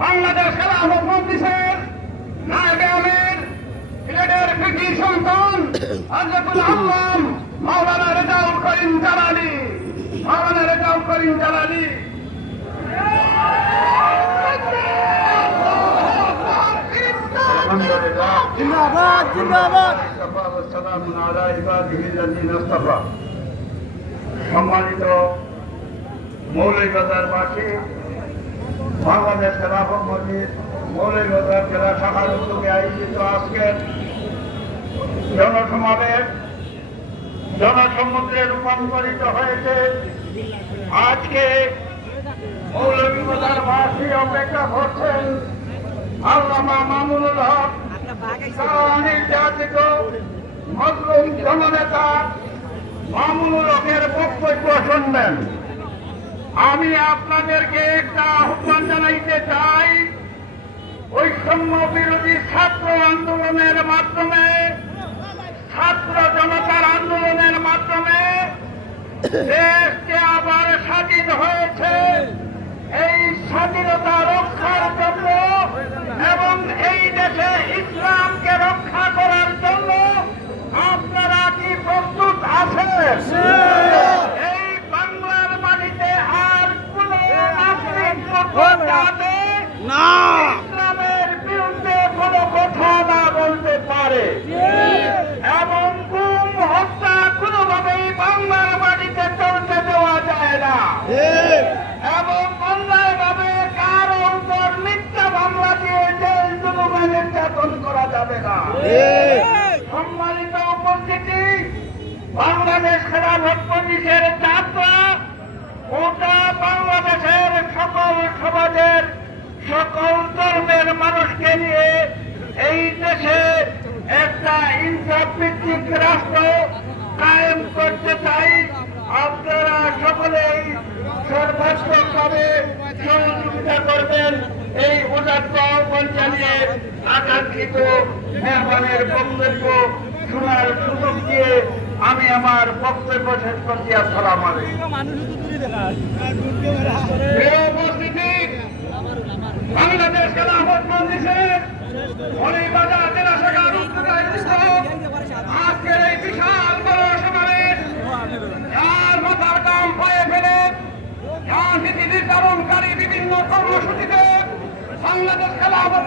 বাংলাদেশ খেলাফত মজলিসের নায়েবে আমির সিলেটের কৃতি সন্তান হযরতুল আল্লাম মাওলানা রেজাউল করিম জালালি মাওলানা রেজাউল করিম জালালি الحمد لله জিন্দাবাদ জিন্দাবাদ المصطفى والسلام على عباده الذين اصطفى সম্মানিত মৌলিকতারবাসী বাংলাদেশ খেলাফত মসজিদ মৌলিকতার জেলা শাখার উদ্যোগে আয়োজিত আজকের জনসমাবেশ জনসমুদ্রে রূপান্তরিত হয়েছে। আজকে মৌলভীবাজারবাসী অপেক্ষা করছেন আল্লামা মামুনুল হক নির্যাতিত মজলুম জননেতা মামুনুল হকের বক্তব্য শুনবেন। আমি আপনাদেরকে একটা আহ্বান চাই বৈষম্য বিরোধী ছাত্র আন্দোলনের মাধ্যমে, ছাত্র জনতার আন্দোলনের মাধ্যমে দেশকে আবার স্বাধীন হয়েছে। এই স্বাধীনতা নির্যাতন করা যাবে না। সম্মানিত উপস্থিতি বাংলাদেশ খেলাফত পুলিশের যাত্রা গোটা বাংলাদেশের সকল সমাজের সকল ধর্মের মানুষকে নিয়ে এই দেশে একটা ইনসাফ রাষ্ট্র কায়েম করতে চাই। আপনারা সকলেই সর্বাত্মকভাবে সহযোগিতা করবেন এই আহ্বান জানিয়ে আকাঙ্ক্ষিত মেহমানের বক্তব্য শোনার সুযোগ দিয়ে আমি আমার বক্তব্য শেষ করছি। আসসালাম বাংলাদেশ বিভিন্ন কর্মসূচিতে বাংলাদেশ খেলা আবার